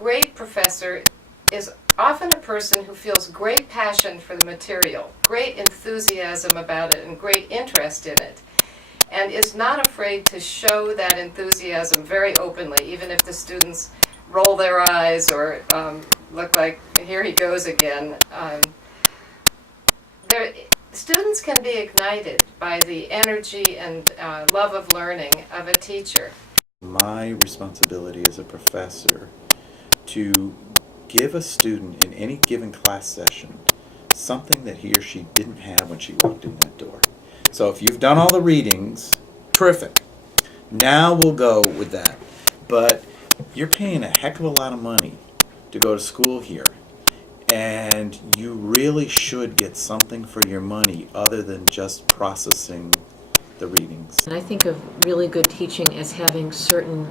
great professor is often a person who feels great passion for the material, great enthusiasm about it, and great interest in it, and is not afraid to show that enthusiasm very openly, even if the students roll their eyes or look like, here he goes again. Students can be ignited by the energy and love of learning of a teacher. My responsibility as a professor to give a student in any given class session something that he or she didn't have when she walked in that door. So if you've done all the readings, terrific. Now we'll go with that. But you're paying a heck of a lot of money to go to school here, and you really should get something for your money other than just processing the readings. And I think of really good teaching as having certain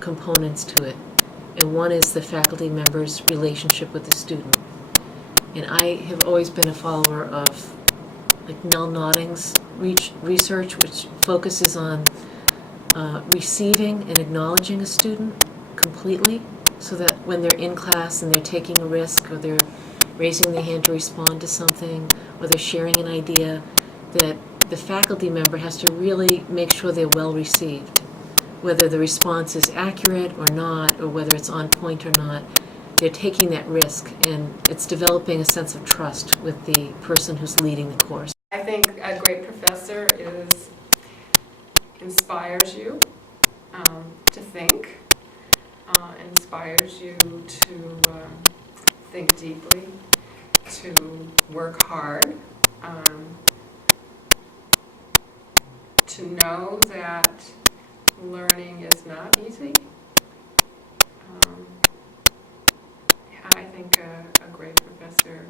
components to it. And one is the faculty member's relationship with the student. And I have always been a follower of like Nell Notting's research, which focuses on receiving and acknowledging a student completely, so that when they're in class and they're taking a risk, or they're raising their hand to respond to something, or they're sharing an idea, that the faculty member has to really make sure they're well received. Whether the response is accurate or not, or whether it's on point or not, they're taking that risk, and it's developing a sense of trust with the person who's leading the course. I think a great professor inspires you to think, inspires you to think deeply, to work hard, to know that learning is not easy. I think a great professor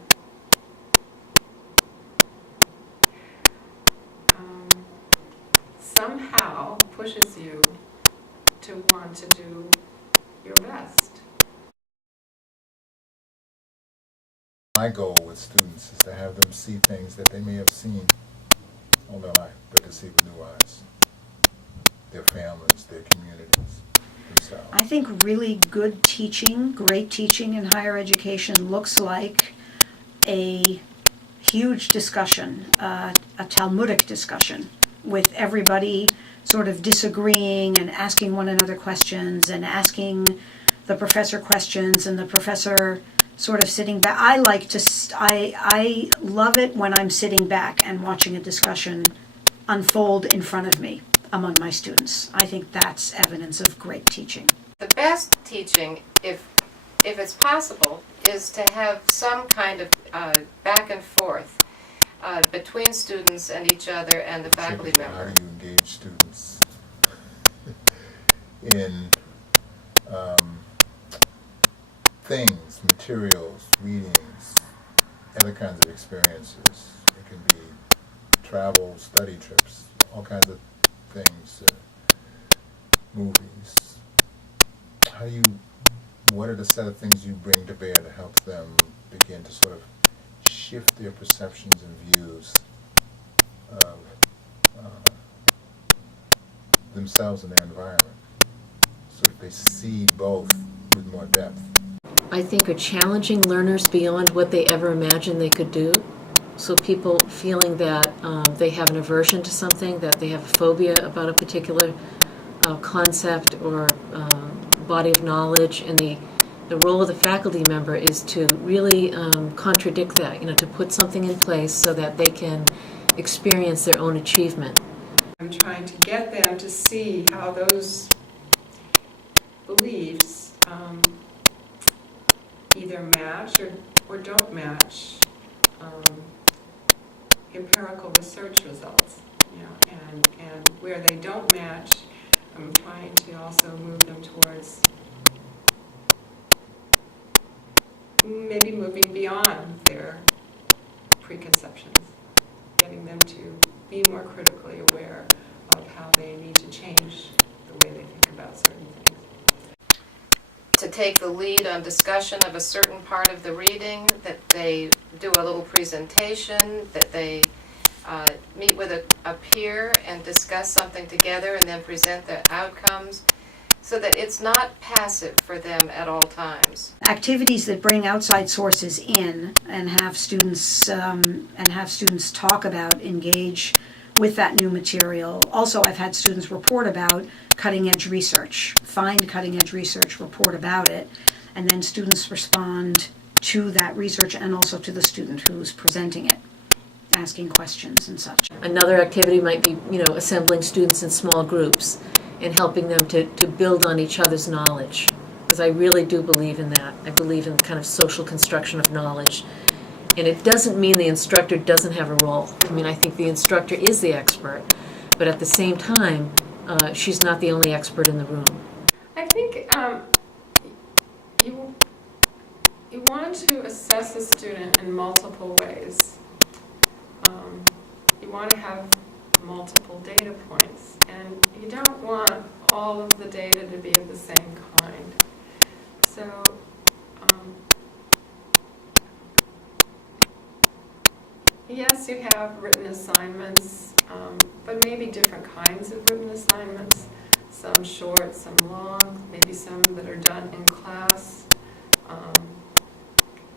somehow pushes you to want to do your best. My goal with students is to have them see things that they may have seen all their life, but to see with new eyes. Their families, their communities, themselves. I think really good teaching, great teaching in higher education looks like a huge discussion, a Talmudic discussion, with everybody sort of disagreeing and asking one another questions and asking the professor questions, and the professor sort of sitting back. I love it when I'm sitting back and watching a discussion unfold in front of me among my students. I think that's evidence of great teaching. The best teaching, if it's possible, is to have some kind of back and forth between students and each other and the faculty member. How do you engage students in things, materials, readings, other kinds of experiences? It can be travel, study trips, all kinds of things, movies. What are the set of things you bring to bear to help them begin to sort of shift their perceptions and views of themselves and their environment, so that they see both with more depth? I think are challenging learners beyond what they ever imagined they could do. So people feeling that they have an aversion to something, that they have a phobia about a particular concept or body of knowledge, and the role of the faculty member is to really contradict that, to put something in place so that they can experience their own achievement. I'm trying to get them to see how those beliefs either match or don't match empirical research results, and where they don't match, I'm trying to also move them towards maybe moving beyond their preconceptions, getting them to be more critically aware of how they need to change the way they think about certain things. To take the lead on discussion of a certain part of the reading, that they do a little presentation, that they meet with a peer and discuss something together and then present the outcomes. so that it's not passive for them at all times. Activities that bring outside sources in and have students talk about, engage with that new material. Also, I've had students report about cutting-edge research, find cutting-edge research, report about it, and then students respond to that research and also to the student who's presenting it, asking questions and such. Another activity might be, assembling students in small groups and helping them to build on each other's knowledge. Because I really do believe in that. I believe in the kind of social construction of knowledge. And it doesn't mean the instructor doesn't have a role. I mean, I think the instructor is the expert, but at the same time, she's not the only expert in the room. I think you want to assess a student in multiple ways. You want to have multiple data points, and you don't want all of the data to be of the same kind. So, yes, you have written assignments, but maybe different kinds of written assignments, some short, some long, maybe some that are done in class,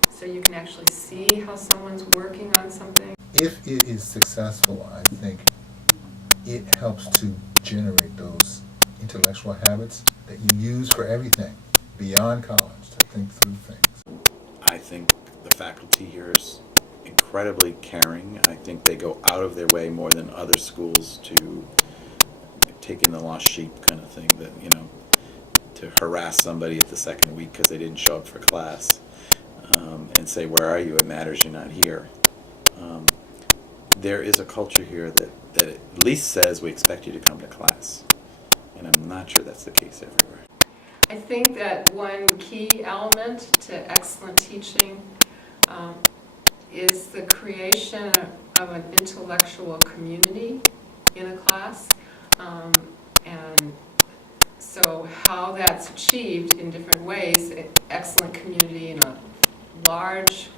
so you can actually see how someone's working on something. If it is successful, I think it helps to generate those intellectual habits that you use for everything beyond college, to think through things. I think the faculty here is incredibly caring. I think they go out of their way more than other schools to take in the lost sheep kind of thing, that, to harass somebody at the second week because they didn't show up for class, and say, where are you? It matters you're not here. There is a culture here that at least says we expect you to come to class, and I'm not sure that's the case everywhere. I think that one key element to excellent teaching is the creation of an intellectual community in a class, and so how that's achieved in different ways. Excellent community in a large,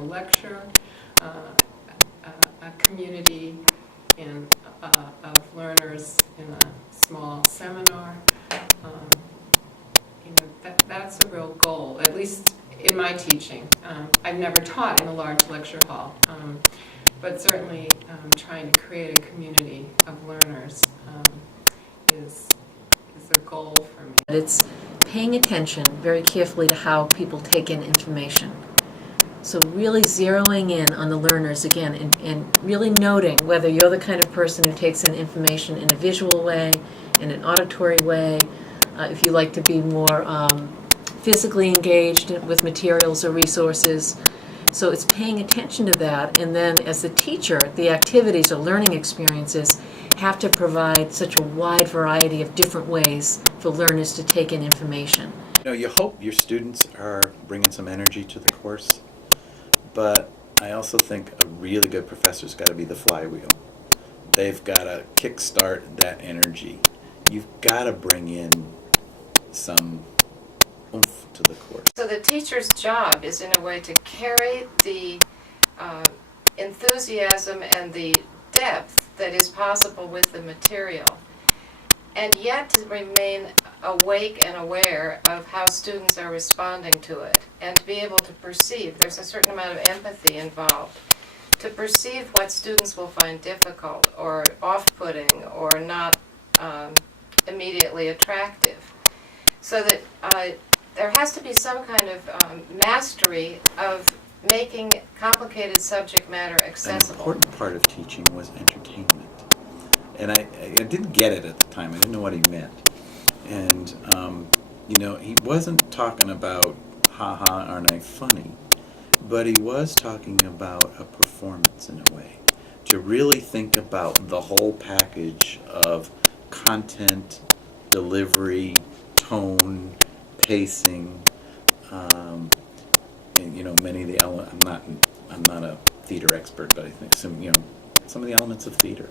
lecture, a community of learners in a small seminar. That's a real goal, at least in my teaching. I've never taught in a large lecture hall, but certainly trying to create a community of learners is a goal for me. It's paying attention very carefully to how people take in information. So really zeroing in on the learners again, and really noting whether you're the kind of person who takes in information in a visual way, in an auditory way, if you like to be more physically engaged with materials or resources. So it's paying attention to that, and then as the teacher, the activities or learning experiences have to provide such a wide variety of different ways for learners to take in information. You hope your students are bringing some energy to the course, but I also think a really good professor's got to be the flywheel. They've got to kickstart that energy. You've got to bring in some oomph to the course. So the teacher's job is, in a way, to carry the enthusiasm and the depth that is possible with the material, and yet to remain awake and aware of how students are responding to it, and to be able to perceive. There's a certain amount of empathy involved, to perceive what students will find difficult or off-putting or not immediately attractive. So that there has to be some kind of mastery of making complicated subject matter An accessible. important part of teaching was entertainment. And I didn't get it at the time. I didn't know what he meant. And, he wasn't talking about, ha-ha, aren't I funny? But he was talking about a performance in a way. To really think about the whole package of content, delivery, tone, pacing, and many of the elements. I'm not a theater expert, but I think some of the elements of theater.